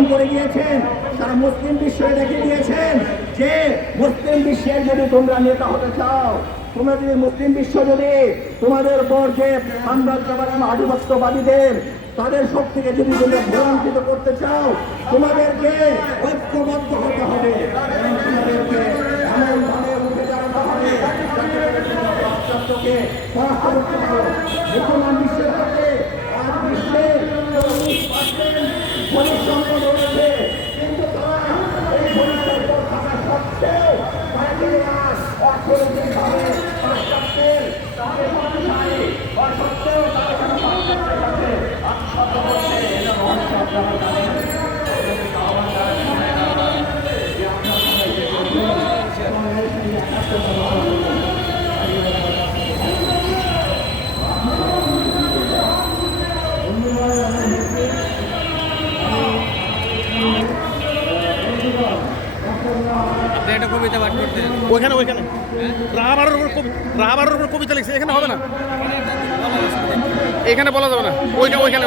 অর্জন করে গিয়েছেন, তারা মুসলিম বিশ্বে রেখে দিয়েছেন যে মুসলিম বিশ্বের যদি তোমরা নেতা হতে চাও, তোমরা যদি মুসলিম বিশ্ব যদি তোমাদের উপর যে সাম্রাজ্যবাদী আধিপত্যবাদীদের তাদের শক্তিকে যদি তোমরা ভূমিষ্ঠিত করতে চাও, তোমাদেরকে ঐক্যবদ্ধ হতে হবে, তোমাদেরকে এমনভাবে উঠে দাঁড়াতে হবে পাশ্চাত্যকে পরাস্ত করতে পারো। মুসলমান বিশ্বের কাছে আজ বিশ্বের 40% খনিজ সম্পদ রয়েছে, কিন্তু তারা এই খনিজ সম্পদ থাকা সত্ত্বেও অর্থনৈতিকভাবে পাশ্চাত্যের তাদের শক্তিশালী হওয়া সত্ত্বেও তারা কেন পাশ্চাত্যের কাছে আত্মসাৎ করছে, এটা রহস্য আপনারা জানেন। আপনি একটা কবিতা পাঠ করতেন ওইখানে ওইখানে রাবারের উপর কবিতা লিখছে, এখানে হবে না, এখানে বলা যাবে না, ওইখানে ওইখানে